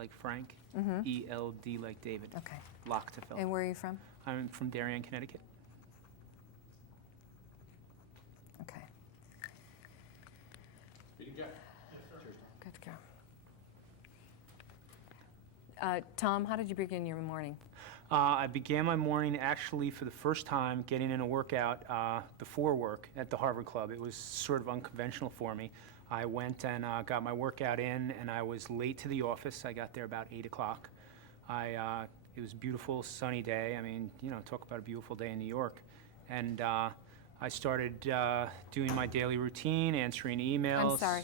like Frank, E-L-D like David. Okay. Lochtefeld. And where are you from? I'm from Darien, Connecticut. Okay. Ready to go? Good to go. Tom, how did you begin your morning? I began my morning actually for the first time getting in a workout before work at the Harvard Club. It was sort of unconventional for me. I went and got my workout in, and I was late to the office. I got there about 8 o'clock. It was a beautiful, sunny day. I mean, you know, talk about a beautiful day in New York. And I started doing my daily routine, answering emails. I'm sorry.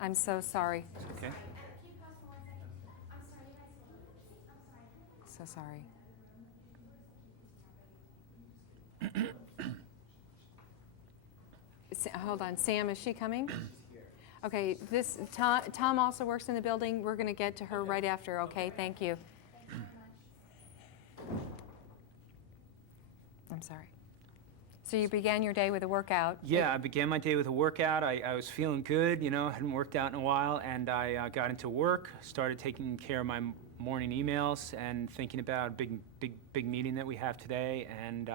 I'm so sorry. It's okay. So sorry. Hold on, Sam, is she coming? Okay, Tom also works in the building. We're going to get to her right after, okay? Thank you. I'm sorry. So you began your day with a workout. Yeah, I began my day with a workout. I was feeling good, you know, hadn't worked out in a while, and I got into work, started taking care of my morning emails and thinking about a big meeting that we have today, and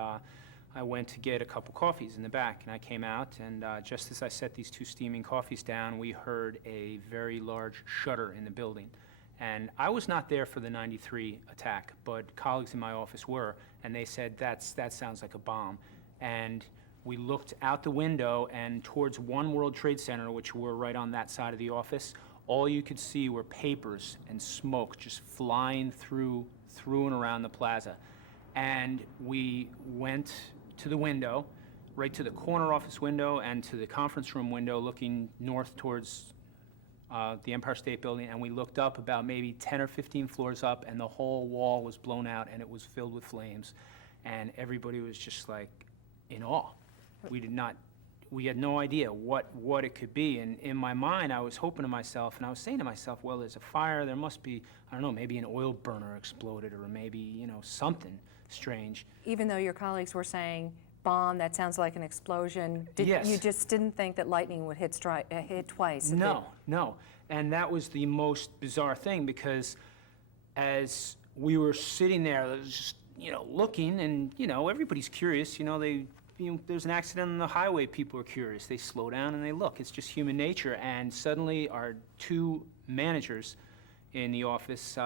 I went to get a couple coffees in the back, and I came out, and just as I set these 2 steaming coffees down, we heard a very large shudder in the building. And I was not there for the '93 attack, but colleagues in my office were, and they said, that sounds like a bomb. And we looked out the window and towards One World Trade Center, which were right on that side of the office. All you could see were papers and smoke just flying through and around the plaza. And we went to the window, right to the corner office window and to the conference room window looking north towards the Empire State Building, and we looked up about maybe 10 or 15 floors up, and the whole wall was blown out and it was filled with flames. And everybody was just like in awe. We had no idea what it could be. And in my mind, I was hoping to myself, and I was saying to myself, well, there's a fire, there must be, I don't know, maybe an oil burner exploded, or maybe, you know, something strange. Even though your colleagues were saying, bomb, that sounds like an explosion, Yes. You just didn't think that lightning would hit twice? No. And that was the most bizarre thing, because as we were sitting there, it was just, you know, looking, and, you know, everybody's curious, you know, there's an accident on the highway, people are curious. They slow down and they look. It's just human nature. And suddenly our 2 managers in the office,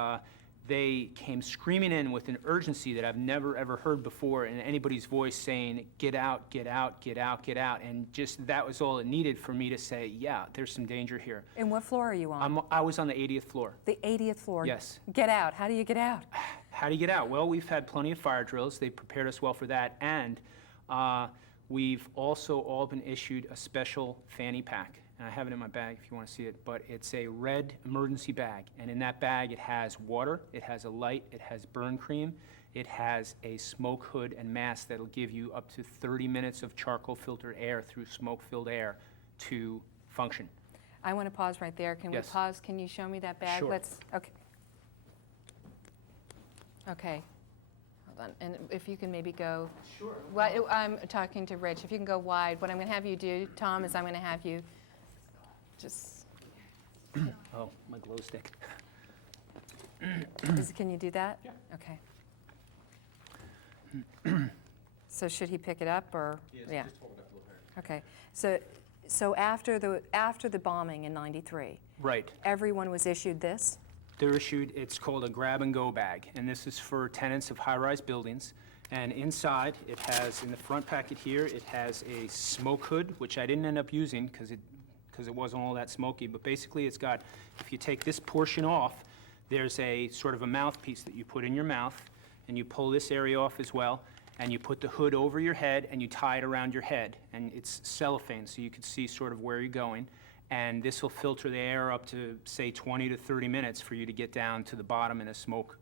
they came screaming in with an urgency that I've never, ever heard before in anybody's voice, saying, get out, get out, get out, get out. And just that was all it needed for me to say, yeah, there's some danger here. And what floor are you on? I was on the 80th floor. The 80th floor? Yes. Get out. How do you get out? How do you get out? Well, we've had plenty of fire drills. They prepared us well for that. And we've also all been issued a special fanny pack. And I have it in my bag if you want to see it, but it's a red emergency bag. And in that bag, it has water, it has a light, it has burn cream, it has a smoke hood and mask that'll give you up to 30 minutes of charcoal filtered air through smoke-filled air to function. I want to pause right there. Can Yes. we pause? Can you show me that bag? Sure. Okay. Okay. Hold on. And if you can maybe go. Sure. Well, I'm talking to Rich. If you can go wide, what I'm going to have you do, Tom, is I'm going to have you just. Oh, my glow stick. Can you do that? Yeah. Okay. So should he pick it up, or? Yes, Yeah. just hold it up a little higher. Okay. So after the bombing in '93, Right. everyone was issued this? They're issued, it's called a grab-and-go bag, and this is for tenants of high-rise buildings. And inside, it has, in the front packet here, it has a smoke hood, which I didn't end up using because it wasn't all that smoky. But basically, it's got, if you take this portion off, there's a sort of a mouthpiece that you put in your mouth, and you pull this area off as well, and you put the hood over your head, and you tie it around your head. And it's cellophane, so you can see sort of where you're going. And this will filter the air up to, say, 20 to 30 minutes for you to get down to the bottom in a smoke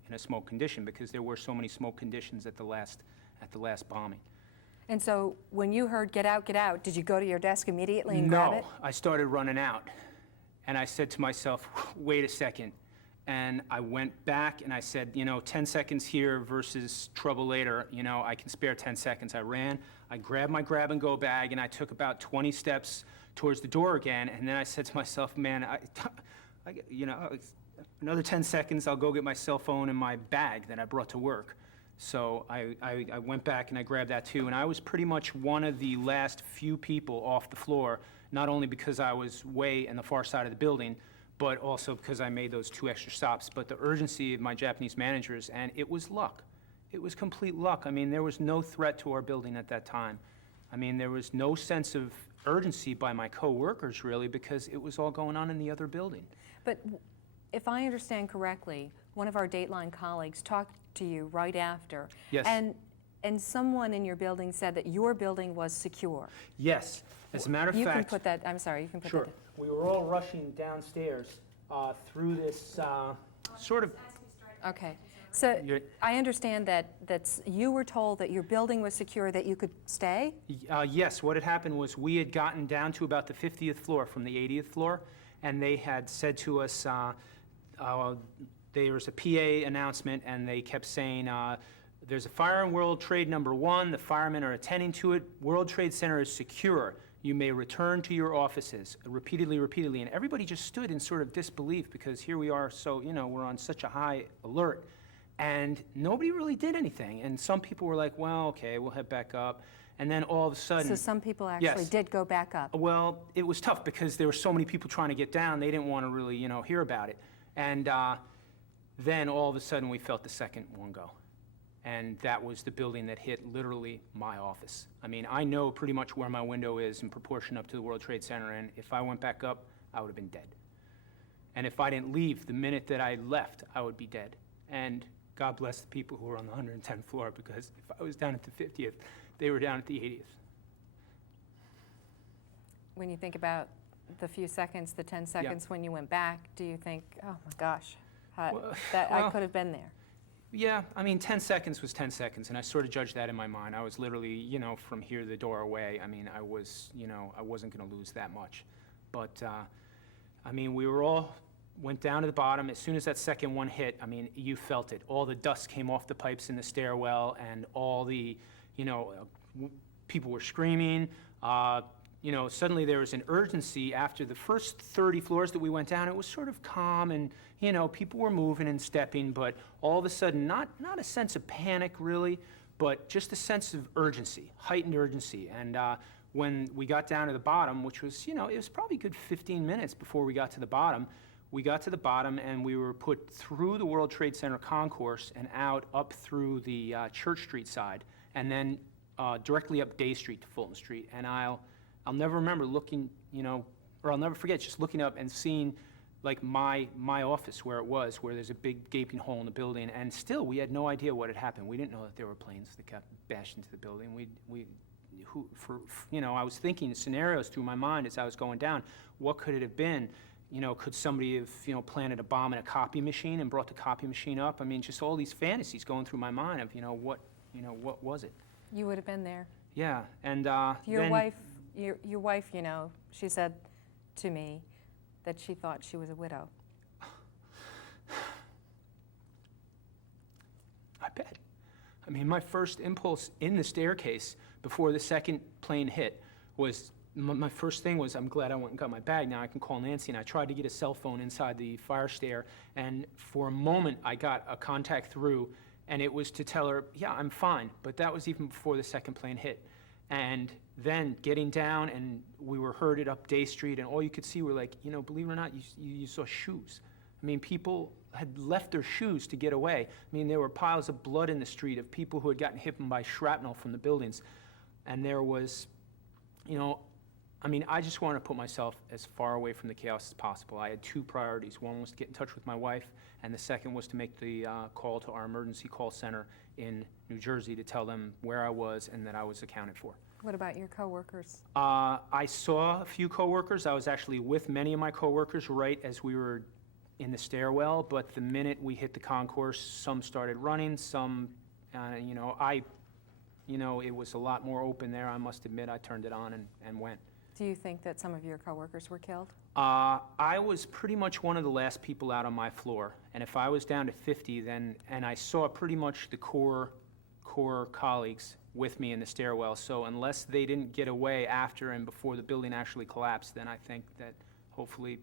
condition, because there were so many smoke conditions at the last bombing. And so when you heard get out, did you go to your desk immediately and grab it? No, I started running out. And I said to myself, wait a second. And I went back and I said, 10 seconds here versus trouble later, I can spare 10 seconds. I ran, I grabbed my grab-and-go bag, and I took about 20 steps towards the door again. And then I said to myself, man, another 10 seconds, I'll go get my cell phone and my bag that I brought to work. So I went back and I grabbed that too, and I was pretty much one of the last few people off the floor, not only because I was way in the far side of the building, but also because I made those 2 extra stops. But the urgency of my Japanese managers, and it was luck. It was complete luck. I mean, there was no threat to our building at that time. I mean, there was no sense of urgency by my coworkers, really, because it was all going on in the other building. But if I understand correctly, one of our Dateline colleagues talked to you right after. Yes. And someone in your building said that your building was secure. Yes. As a matter of You can fact... put that, I'm sorry, you can put Sure. that. We were all rushing downstairs through this sort of... Okay. So You're- I understand that you were told that your building was secure, that you could stay? Yes, what had happened was we had gotten down to about the 50th floor from the 80th floor, and they had said to us, there was a PA announcement, and they kept saying, there's a fire in World Trade number 1, the firemen are attending to it, World Trade Center is secure, you may return to your offices, repeatedly, and everybody just stood in sort of disbelief, because here we are, so, we're on such a high alert. And nobody really did anything. And some people were like, well, okay, we'll head back up. And then all of a sudden... So some people actually Yes. did go back up? Well, it was tough because there were so many people trying to get down, they didn't want to really, hear about it. And then all of a sudden we felt the second one go. And that was the building that hit literally my office. I mean, I know pretty much where my window is in proportion up to the World Trade Center, and if I went back up, I would have been dead. And if I didn't leave the minute that I left, I would be dead. And God bless the people who were on the 110th floor, because if I was down at the 50th, they were down at the 80th. When you think about the few seconds, the 10 seconds when you went back, do you think, oh my gosh, I well- could have been there? Yeah, I mean, 10 seconds was 10 seconds, and I sort of judged that in my mind. I was literally, from here to the door away. I mean, I wasn't going to lose that much. But, I mean, we were all went down to the bottom. As soon as that second one hit, I mean, you felt it. All the dust came off the pipes in the stairwell, and all the, people were screaming. Suddenly there was an urgency after the first 30 floors that we went down. It was sort of calm, and, people were moving and stepping, but all of a sudden, not a sense of panic, really, but just a sense of urgency, heightened urgency. And when we got down to the bottom, which was, it was probably a good 15 minutes before we got to the bottom, and we were put through the World Trade Center concourse and out up through the Church Street side, and then directly up Day Street to Fulton Street. And I'll never remember looking, or I'll never forget just looking up and seeing like my office where it was, where there's a big gaping hole in the building, and still we had no idea what had happened. We didn't know that there were planes that got bashed into the building. I was thinking scenarios through my mind as I was going down. What could it have been? Could somebody have, planted a bomb in a copy machine and brought the copy machine up? I mean, just all these fantasies going through my mind of, what was it? You would have been there. Yeah, and Your then, wife, she said to me that she thought she was a widow. I bet. I mean, my first impulse in the staircase before the second plane hit was, my first thing was, I'm glad I went and got my bag. Now I can call Nancy. And I tried to get a cell phone inside the fire stair. And for a moment, I got a contact through. And it was to tell her, yeah, I'm fine. But that was even before the second plane hit. And then getting down, and we were herded up Day Street. And all you could see were like, believe it or not, you saw shoes. I mean, people had left their shoes to get away. I mean, there were piles of blood in the street of people who had gotten hit by shrapnel from the buildings. And there was, I just wanted to put myself as far away from the chaos as possible. I had 2 priorities. One was to get in touch with my wife, and the second was to make the call to our emergency call center in New Jersey to tell them where I was and that I was accounted for. What about your coworkers? I saw a few coworkers. I was actually with many of my coworkers right as we were in the stairwell, but the minute we hit the concourse, some started running, some, it was a lot more open there. I must admit, I turned it on and went. Do you think that some of your coworkers were killed? I was pretty much one of the last people out on my floor, and if I was down to 50, then, and I saw pretty much the core colleagues with me in the stairwell, so unless they didn't get away after and before the building actually collapsed, then I think that hopefully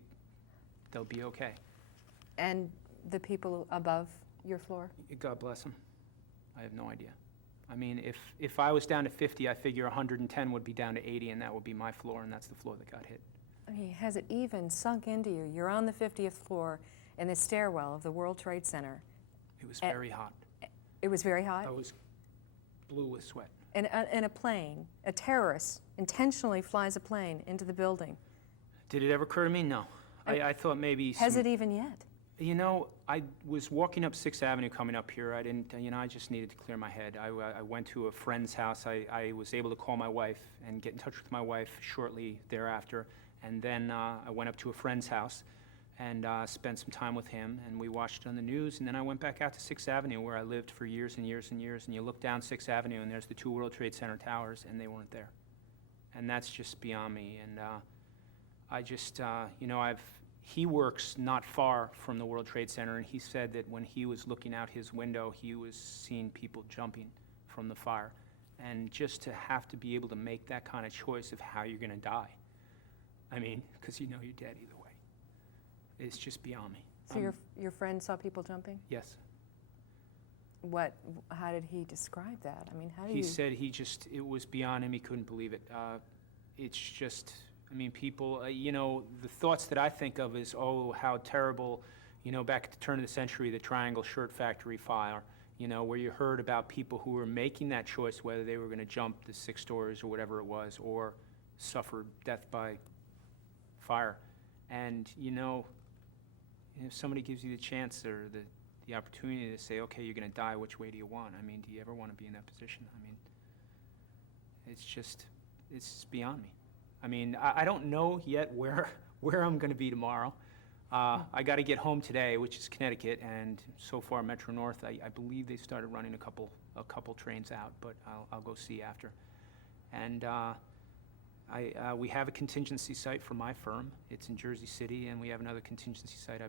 they'll be okay. And the people above your floor? God bless them. I have no idea. I mean, if I was down to 50, I figure 110 would be down to 80, and that would be my floor, and that's the floor that got hit. I mean, has it even sunk into you? You're on the 50th floor in the stairwell of the World Trade Center. It was very hot. It was very hot? I was blue with sweat. And a plane, a terrorist, intentionally flies a plane into the building. Did it ever occur to me? No. I thought maybe... Has it even yet? You know, I was walking up 6th Avenue coming up here. I didn't, I just needed to clear my head. I went to a friend's house. I was able to call my wife and get in touch with my wife shortly thereafter. And then I went up to a friend's house and spent some time with him, and we watched it on the news. And then I went back out to 6th Avenue, where I lived for years and years and years. And you look down 6th Avenue, and there's the 2 World Trade Center towers, and they weren't there. And that's just beyond me. And I just, he works not far from the World Trade Center, and he said that when he was looking out his window, he was seeing people jumping from the fire. And just to have to be able to make that kind of choice of how you're going to die, I mean, because you know you're dead either way, it's just beyond me. So your friend saw people jumping? Yes. How did he describe that? I mean, how do you... He said it was beyond him. He couldn't believe it. It's just... I mean, people, the thoughts that I think of is, oh, how terrible, back at the turn of the century, the Triangle Shirt Factory fire, where you heard about people who were making that choice, whether they were going to jump the 6 stories or whatever it was, or suffer death by fire. And, if somebody gives you the chance or the opportunity to say, okay, you're going to die, which way do you want? I mean, do you ever want to be in that position? I mean, it's just beyond me. I mean, I don't know yet where I'm going to be tomorrow. I got to get home today, which is Connecticut, and so far Metro North, I believe they started running a couple trains out, but I'll go see after. And we have a contingency site for my firm. It's in Jersey City, and we have another contingency site.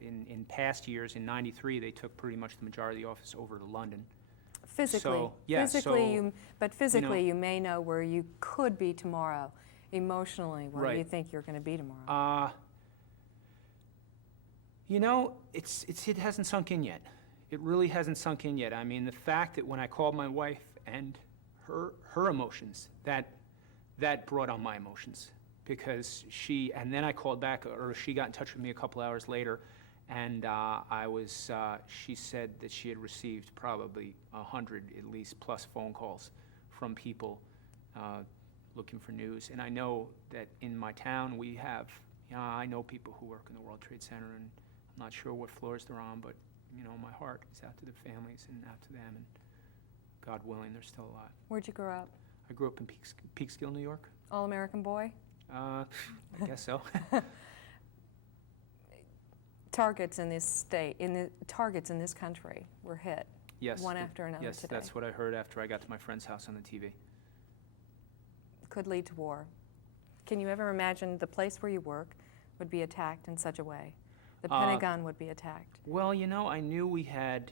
In past years, in '93, they took pretty much the majority of the office over to London. Physically, you may know where you could be tomorrow. Emotionally, where do you think you're going to be tomorrow? It hasn't sunk in yet. It really hasn't sunk in yet. I mean, the fact that when I called my wife and her emotions, that brought on my emotions, because and then I called back, or she got in touch with me a couple hours later. And she said that she had received probably 100 at least plus phone calls from people looking for news. And I know that in my town we have, I know people who work in the World Trade Center, and I'm not sure what floors they're on, but my heart is out to the families and out to them, and God willing, they're still alive. Where'd you grow up? I grew up in Peekskill, New York. All-American boy? I guess so. Targets in this targets in this country were hit. Yes. One after another yes, today. That's what I heard after I got to my friend's house on the TV. Could lead to war. Can you ever imagine the place where you work would be attacked in such a way? The Pentagon would be attacked. Well, I knew we had,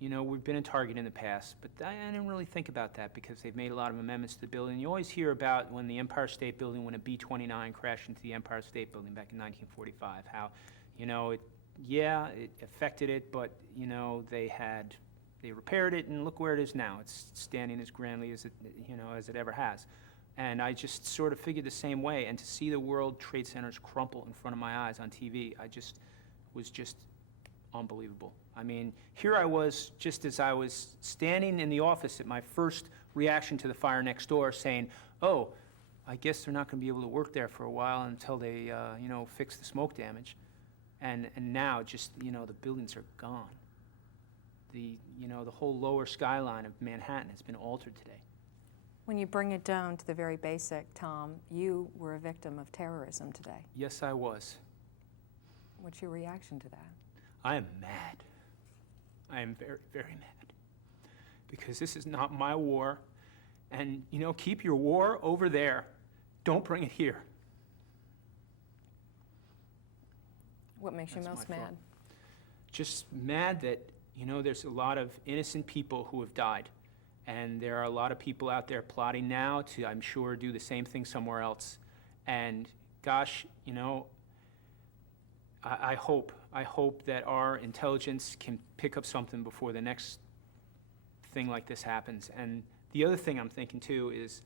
we've been a target in the past, but I didn't really think about that because they've made a lot of amendments to the building. You always hear about when the Empire State Building, when a B-29 crashed into the Empire State Building back in 1945, how it affected it, but, they repaired it, and look where it is now. It's standing as grandly as it ever has. And I just sort of figured the same way, and to see the World Trade Centers crumple in front of my eyes on TV, was just unbelievable. I mean, here I was, just as I was standing in the office at my first reaction to the fire next door, saying, oh, I guess they're not going to be able to work there for a while until they, fix the smoke damage. And now just, the buildings are gone. The whole lower skyline of Manhattan has been altered today. When you bring it down to the very basic, Tom, you were a victim of terrorism today. Yes, I was. What's your reaction to that? I am mad. I am very, very mad. Because this is not my war. And, keep your war over there. Don't bring it here. What makes you most mad? Just mad that, there's a lot of innocent people who have died. And there are a lot of people out there plotting now to, I'm sure, do the same thing somewhere else. And gosh, I hope I hope that our intelligence can pick up something before the next thing like this happens. And the other thing I'm thinking too is,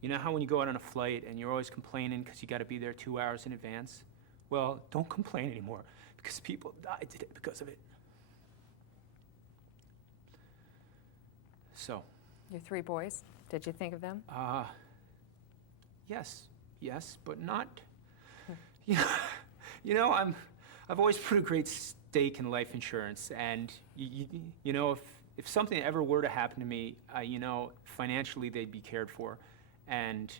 you know how when you go out on a flight and you're always complaining because you got to be there 2 hours in advance? Well, don't complain anymore because people died today because of it. So. Your 3 boys, did you think of them? Yes, but not. You know, I've always put a great stake in life insurance, and you know, if something ever were to happen to me, you know, financially they'd be cared for, and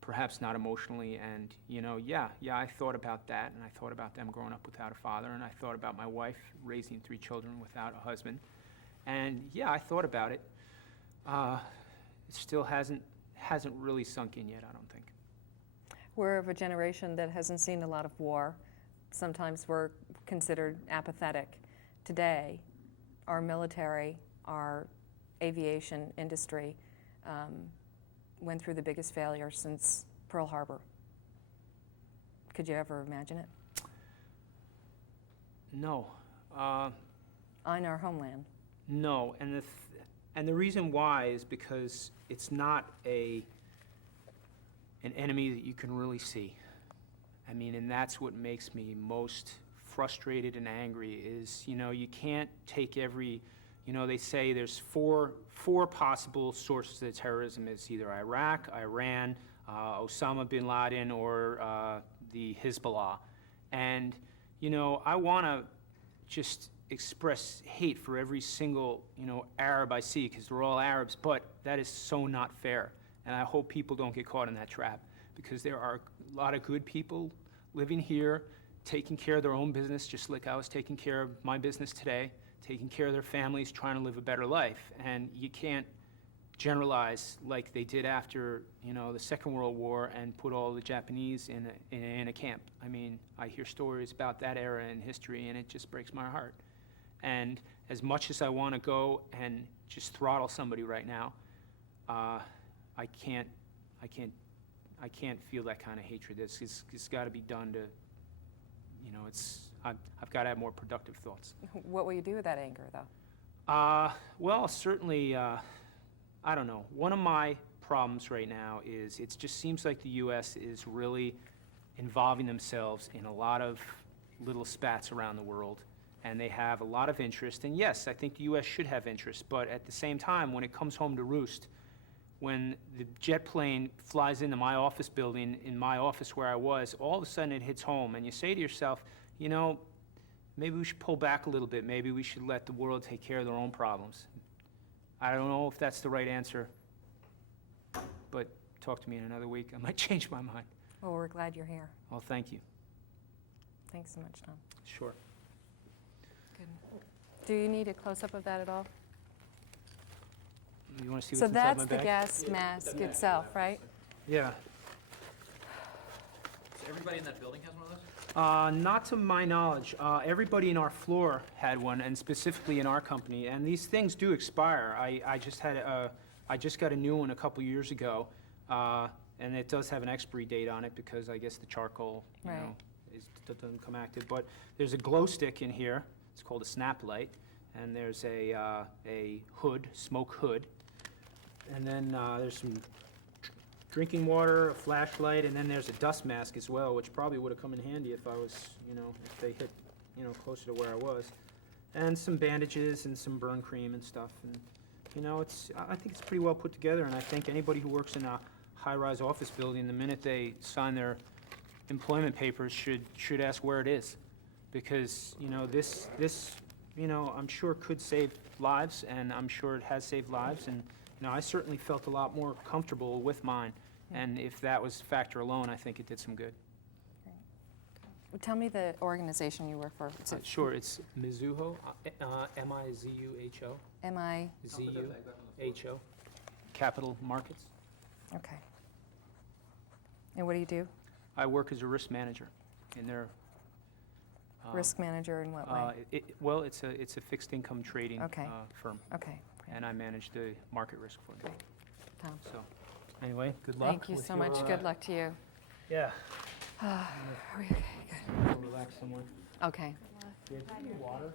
perhaps not emotionally. And you know, yeah, I thought about that, and I thought about them growing up without a father, and I thought about my wife raising 3 children without a husband, and yeah, I thought about it. It still hasn't really sunk in yet, I don't think. We're of a generation that hasn't seen a lot of war. Sometimes we're considered apathetic. Today, our military, our aviation industry went through the biggest failure since Pearl Harbor. Could you ever imagine it? No. On our homeland. No, and the reason why is because it's not an enemy that you can really see. I mean, and that's what makes me most frustrated and angry is, you know, you can't take every, you know, they say there's four possible sources of terrorism. It's either Iraq, Iran, Osama bin Laden, or the Hezbollah. And, you know, I want to just express hate for every single, you know, Arab I see, because they're all Arabs, but that is so not fair. And I hope people don't get caught in that trap, because there are a lot of good people living here, taking care of their own business, just like I was taking care of my business today, taking care of their families, trying to live a better life. And you can't generalize like they did after, you know, the Second World War and put all the Japanese in a camp. I mean, I hear stories about that era in history, and it just breaks my heart. And as much as I want to go and just throttle somebody right now, I can't feel that kind of hatred. It's got to be done to, you know, I've got to have more productive thoughts. What will you do with that anger, though? Well, certainly, I don't know. One of my problems right now is it just seems like the U.S. is really involving themselves in a lot of little spats around the world, and they have a lot of interest. And yes, I think the U.S. should have interest, but at the same time, when it comes home to roost, when the jet plane flies into my office building, in my office where I was, all of a sudden it hits home, and you say to yourself, you know, maybe we should pull back a little bit. Maybe we should let the world take care of their own problems. I don't know if that's the right answer, but talk to me in another week. I might change my mind. Well, we're glad you're here. Well, thank you. Thanks so much, Tom. Sure. Good. Do you need a close-up of that at all? You want to see So what's inside my that's the bag? gas mask itself, right? Yeah. So everybody in that building has one of those? Not to my knowledge. Everybody in our floor had one, and specifically in our company. And these things do expire. I just got a new one a couple years ago, and it does have an expiry date on it because I guess the charcoal, you Right. know, doesn't come active. But there's a glow stick in here. It's called a snap light, and there's a hood, smoke hood, and then there's some drinking water, a flashlight, and then there's a dust mask as well, which probably would have come in handy if I was, you know, if they hit, you know, closer to where I was. And some bandages and some burn cream and stuff. And, you know, I think it's pretty well put together, and I think anybody who works in a high-rise office building, the minute they sign their employment papers should ask where it is. Because, you know, this, you know, I'm sure could save lives, and I'm sure it has saved lives. And, you know, I certainly felt a lot more comfortable with mine. And if that was a factor alone, I think it did some good. Well, tell me the organization you work for. Is it Sure, it's Mizuho, M-I-Z-U-H-O, M-I? Z-U-H-O, Capital Markets. Okay. And what do you do? I work as a risk manager in their... Risk manager in what way? Well, it's a fixed income trading Okay. firm, Okay. Great. and I manage the market risk for them. Okay. Tom, So, anyway, good luck. thank you with so much. your, Good luck to you. Yeah. Are we okay? Good. Relax somewhere. Okay. Yeah, do you need water?